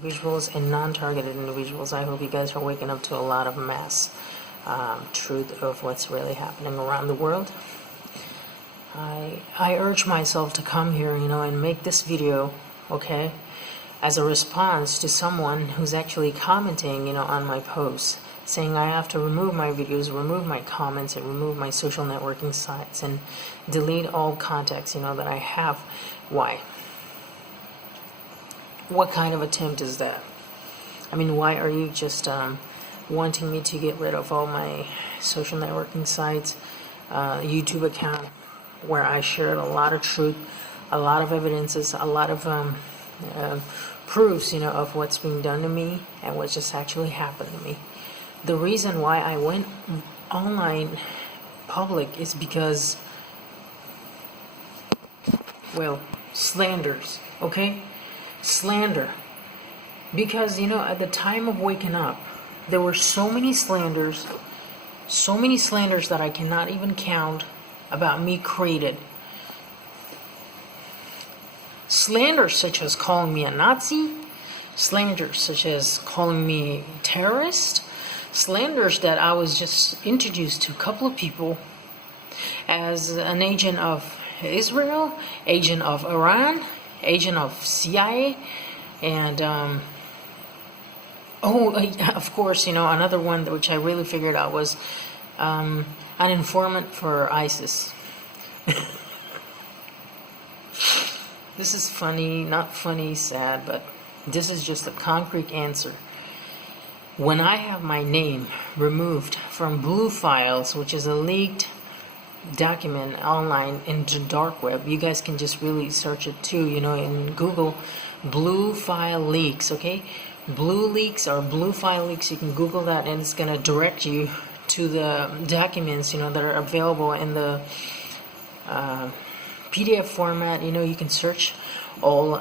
individuals and non-targeted individuals. I hope you guys are waking up to a lot of mass truth of what's really happening around the world. I urge myself to come here, and make this video, okay, as a response to someone who's actually commenting, on my posts, saying I have to remove my videos, remove my comments, and remove my social networking sites, and delete all contacts, that I have. Why? What kind of attempt is that? I mean, why are you just wanting me to get rid of all my social networking sites, YouTube account, where I shared a lot of truth, a lot of evidences, a lot of proofs, of what's being done to me and what just actually happened to me. The reason why I went online public is because, well, slanders, okay? Slander. Because, at the time of waking up, there were so many slanders that I cannot even count about me created. Slanders such as calling me a Nazi, slanders such as calling me a terrorist, slanders that I was just introduced to a couple of people as an agent of Israel, agent of Iran, agent of CIA, and of course, another one which I really figured out was an informant for ISIS. This is funny, not funny, sad, but this is just a concrete answer. When I have my name removed from Blue Files, which is a leaked document online into dark web, you guys can just really search it too, in Google, Blue File Leaks, okay? Blue Leaks or Blue File Leaks, you can Google that and it's going to direct you to the documents, that are available in the PDF format. You can search all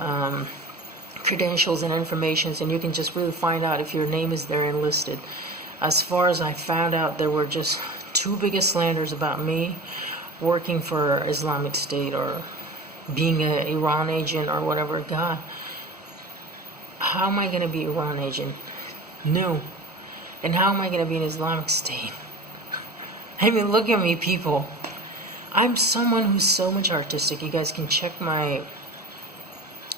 credentials and informations, and you can just really find out if your name is there and listed. As far as I found out, there were just two biggest slanders about me working for Islamic State or being an Iran agent or whatever. God, how am I going to be Iran agent? No. And how am I going to be an Islamic State? I mean, look at me, people. I'm someone who's so much artistic. You guys can check my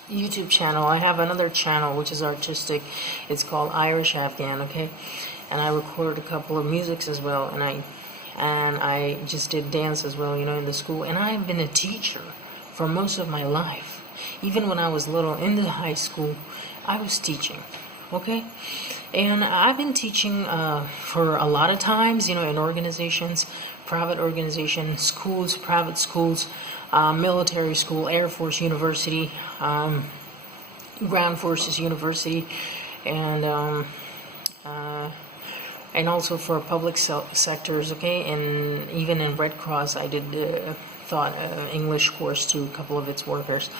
YouTube channel. I have another channel which is artistic. It's called Irish Afghan, okay? And I recorded a couple of musics as well, and I just did dance as well, in the school. And I have been a teacher for most of my life. Even when I was little in the high school, I was teaching, okay? And I've been teaching for a lot of times, in organizations, private organizations, schools, private schools, military school, Air Force University, Ground Forces University, and also for public sectors, okay? And even in Red Cross, I did taught English course to a couple of its workers.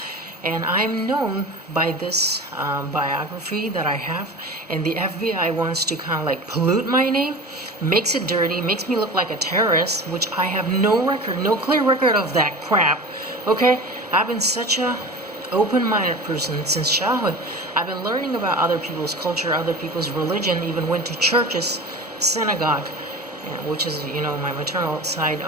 And I'm known by this biography that I have, and the FBI wants to kind of like pollute my name, makes it dirty, makes me look like a terrorist, which I have no record, no clear record of that crap, okay? I've been such a open-minded person since childhood. I've been learning about other people's culture, other people's religion, even went to churches, synagogue, which is, my maternal side,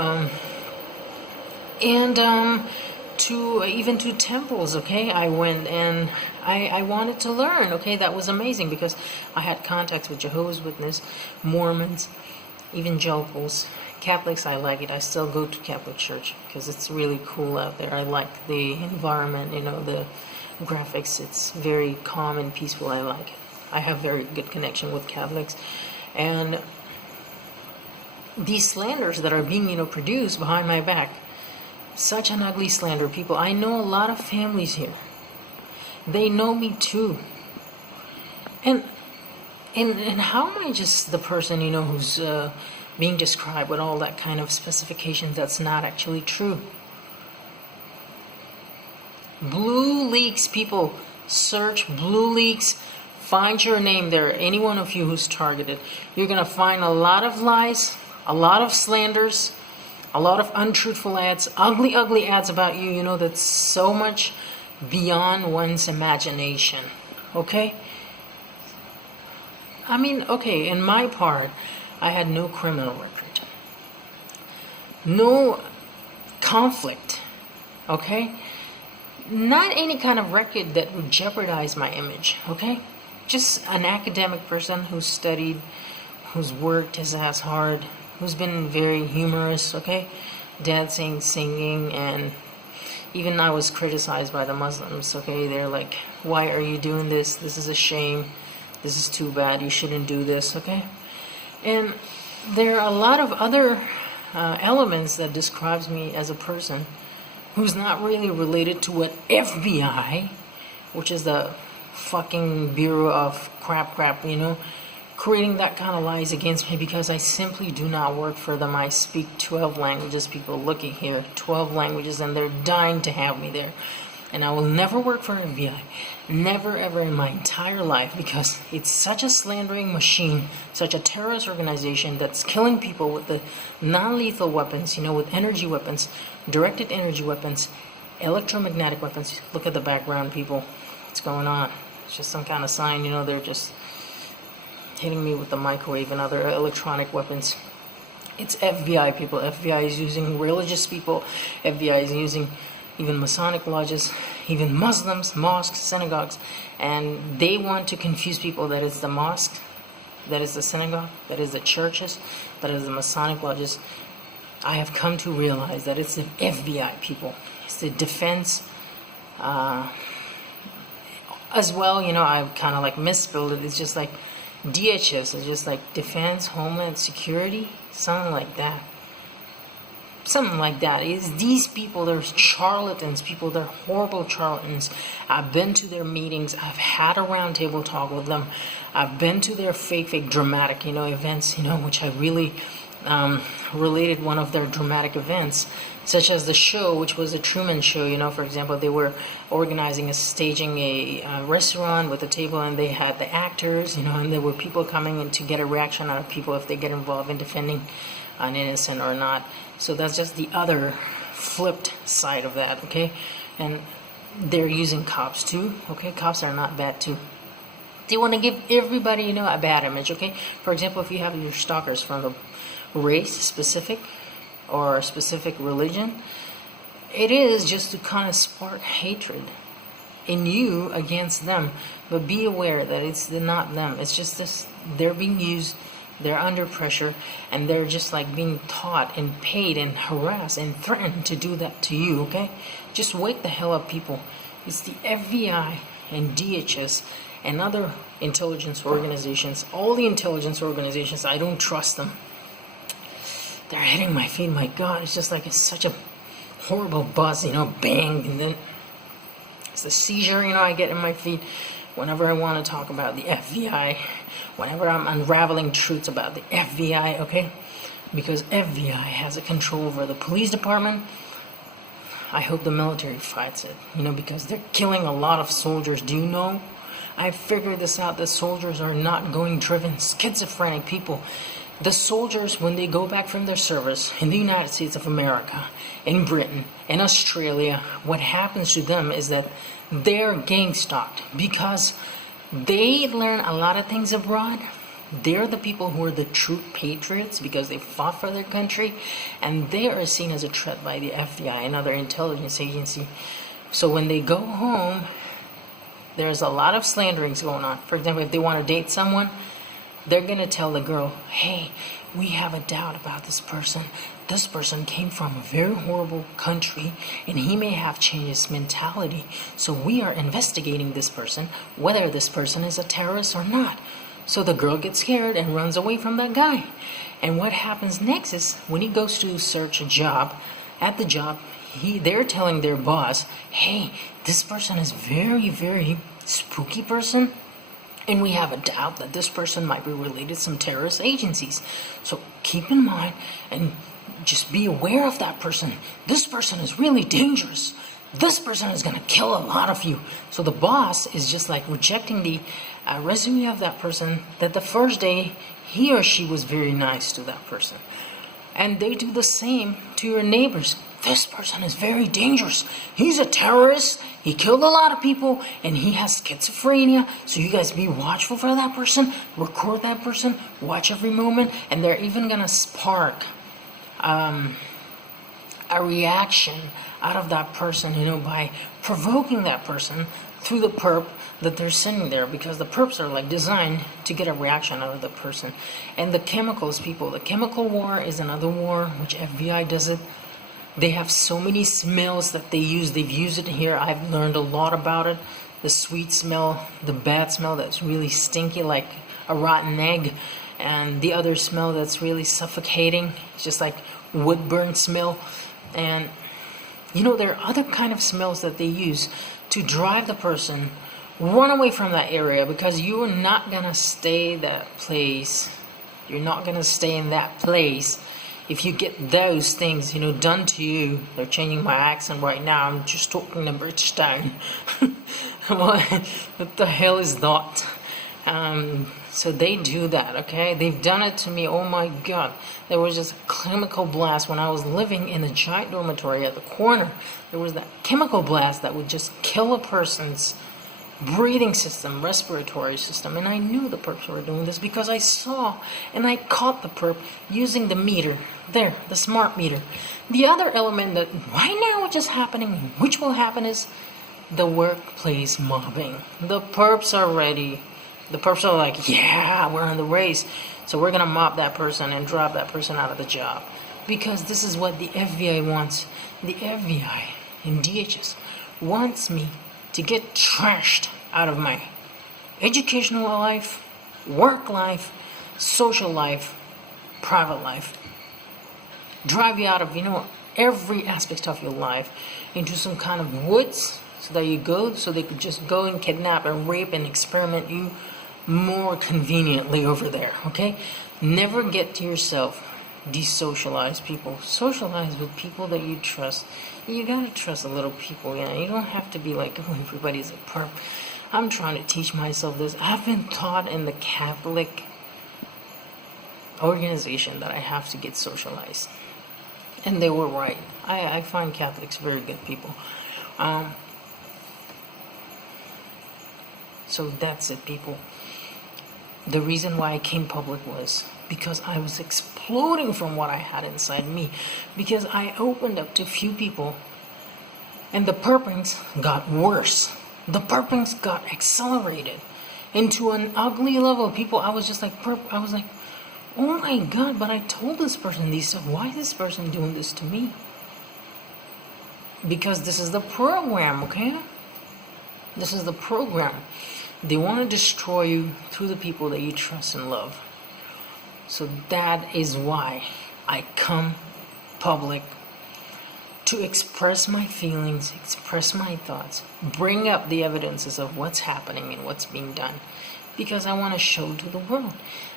to temples, okay? I went and I wanted to learn, okay? That was amazing because I had contacts with Jehovah's Witnesses, Mormons, evangelicals, Catholics. I like it. I still go to Catholic church because it's really cool out there. I like the environment, the graphics. It's very calm and peaceful. I like it. I have very good connection with Catholics. And these slanders that are being, produced behind my back, such an ugly slander, people. I know a lot of families here. They know me too. And how am I just the person, who's being described with all that kind of specifications that's not actually true? Blue Leaks, people. Search Blue Leaks. Find your name there. Any one of you who's targeted. You're going to find a lot of lies, a lot of slanders, a lot of untruthful ads, ugly, ugly ads about you, that's so much beyond one's imagination, okay? I mean, okay, in my part, I had no criminal record, no conflict, okay? Not any kind of record that would jeopardize my image, okay? Just an academic person who's studied, who's worked his ass hard, who's been very humorous, okay? Dancing, singing, and even I was criticized by the Muslims, okay? They're like, why are you doing this? This is a shame. This is too bad. You shouldn't do this, okay? And there are a lot of other elements that describes me as a person who's not really related to what FBI, which is the fucking Bureau of crap, you know, creating that kind of lies against me, because I simply do not work for them. I speak 12 languages. People looking here, 12 languages, and they're dying to have me there. And I will never work for FBI, never ever in my entire life, because it's such a slandering machine, such a terrorist organization that's killing people with the non-lethal weapons, you know, with energy weapons, directed energy weapons, electromagnetic weapons. Look at the background, people. What's going on? It's just some kind of sign, you know, they're just hitting me with the microwave and other electronic weapons. It's FBI, people. FBI is using religious people. FBI is using even Masonic lodges, even Muslims, mosques, synagogues, and they want to confuse people that it's the mosque, that is the synagogue, that is the churches, that is the Masonic lodges. I have come to realize that it's the FBI, people. It's the defense, as well, you know, I kind of like misspelled it. It's just like DHS, it's just like Defense, Homeland Security, something like that. Something like that. Is these people, they're charlatans, people, they're horrible charlatans. I've been to their meetings, I've had a round table talk with them, I've been to their fake dramatic, you know, events, you know, which I really related one of their dramatic events, such as the show, which was a Truman Show, you know. For example, they were staging a restaurant with a table, and they had the actors, you know, and there were people coming in to get a reaction out of people if they get involved in defending an innocent or not. So that's just the other flipped side of that, okay? And they're using cops too, okay? Cops are not bad too. They want to give everybody, you know, a bad image, okay? For example, if you have your stalkers from the race specific or a specific religion, it is just to kind of spark hatred in you against them. But be aware that it's not them. It's just this, they're being used, they're under pressure, and they're just like being taught and paid and harassed and threatened to do that to you, okay? Just wake the hell up, people. It's the FBI and DHS and other intelligence organizations. All the intelligence organizations, I don't trust them. They're hitting my feet, my God. It's just like, it's such a horrible buzz, you know, bang, and then it's the seizure, you know, I get in my feet whenever I want to talk about the FBI, whenever I'm unraveling truths about the FBI, okay? Because FBI has a control over the police department. I hope the military fights it, you know, because they're killing a lot of soldiers. Do you know? I figured this out. The soldiers are not going driven, schizophrenic people. The soldiers, when they go back from their service in the United States of America, in Britain, in Australia, what happens to them is that they're gang stalked because they learn a lot of things abroad. They're the people who are the true patriots because they fought for their country, and they are seen as a threat by the FBI and other intelligence agency. So when they go home, there's a lot of slanderings going on. For example, if they want to date someone, they're going to tell the girl, hey, we have a doubt about this person. This person came from a very horrible country, and he may have changed his mentality. So we are investigating this person, whether this person is a terrorist or not. So the girl gets scared and runs away from that guy. And what happens next is, when he goes to search a job, at the job, they're telling their boss, hey, this person is very, very spooky person, and we have a doubt that this person might be related to some terrorist agencies. So keep in mind and just be aware of that person. This person is really dangerous. This person is going to kill a lot of you. So the boss is just like rejecting the resume of that person, that the first day he or she was very nice to that person. And they do the same to your neighbors. this person is very dangerous. He's a terrorist. He killed a lot of people, and he has schizophrenia. So you guys be watchful for that person. Record that person. Watch every moment. And they're even going to spark a reaction out of that person, by provoking that person through the perp that they're sending there, because the perps are like designed to get a reaction out of the person. And the chemicals, people, the chemical war is another war, which FBI does it. They have so many smells that they use. They've used it here. I've learned a lot about it. The sweet smell, the bad smell that's really stinky like a rotten egg, and the other smell that's really suffocating. It's just like wood burn smell. And there are other kind of smells that they use to drive the person run away from that area, because you are not gonna stay that place. You're not gonna stay in that place if you get those things, done to you. They're changing my accent right now. I'm just talking to Bridgestone. What the hell is that? So they do that, okay? They've done it to me. Oh my God. There was just a chemical blast when I was living in a giant dormitory at the corner. There was that chemical blast that would just kill a person's breathing system, respiratory system. And I knew the perps were doing this because I saw and I caught the perp using the meter. There, the smart meter. The other element that right now is just happening, which will happen, is the workplace mobbing. The perps are ready. The perps are like, yeah, we're on the race. So we're going to mob that person and drop that person out of the job. Because this is what the FBI wants. The FBI and DHS wants me to get trashed out of my educational life, work life, social life, private life. Drive you out of, every aspect of your life into some kind of woods, so that you go, so they could just go and kidnap and rape and experiment you more conveniently over there, okay? Never get to yourself. Desocialize people. Socialize with people that you trust. You gotta trust a little people, You don't have to be like, oh, everybody's a perp. I'm trying to teach myself this. I've been taught in the Catholic organization that I have to get socialized. And they were right. I find Catholics very good people. So that's it, people. The reason why I came public was because I was exploding from what I had inside me. Because I opened up to a few people, and the perpings got worse. The perpings got accelerated into an ugly level. People, I was just like, I was like, oh my God, but I told this person these stuff. Why is this person doing this to me? Because this is the program, okay? This is the program. They want to destroy you through the people that you trust and love. So that is why I come public, to express my feelings, express my thoughts, bring up the evidences of what's happening and what's being done, because I want to show to the world.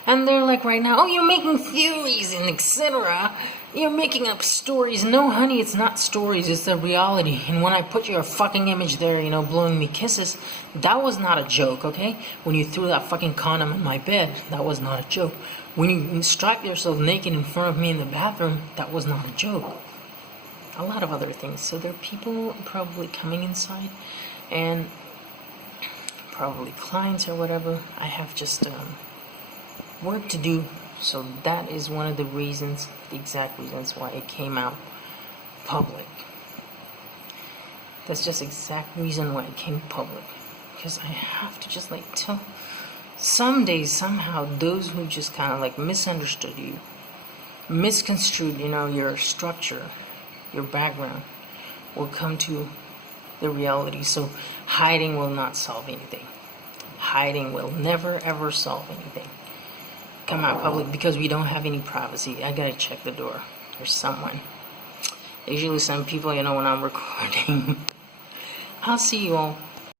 And they're like right now, oh, you're making theories and etc. You're making up stories. No, honey, it's not stories, it's the reality. And when I put your fucking image there, blowing me kisses, that was not a joke, okay? When you threw that fucking condom in my bed, that was not a joke. When you strip yourself naked in front of me in the bathroom, that was not a joke. A lot of other things. So there are people probably coming inside, and probably clients or whatever. I have just work to do. So that is one of the reasons, the exact reasons why it came out public. That's just the exact reason why it came public. Because I have to just tell. Some days, somehow, those who just kind of misunderstood you, misconstrued, your structure, your background, will come to the reality. So hiding will not solve anything. Hiding will never ever solve anything. Come out public, because we don't have any privacy. I gotta check the door. There's someone. Usually some people, when I'm recording. I'll see you all.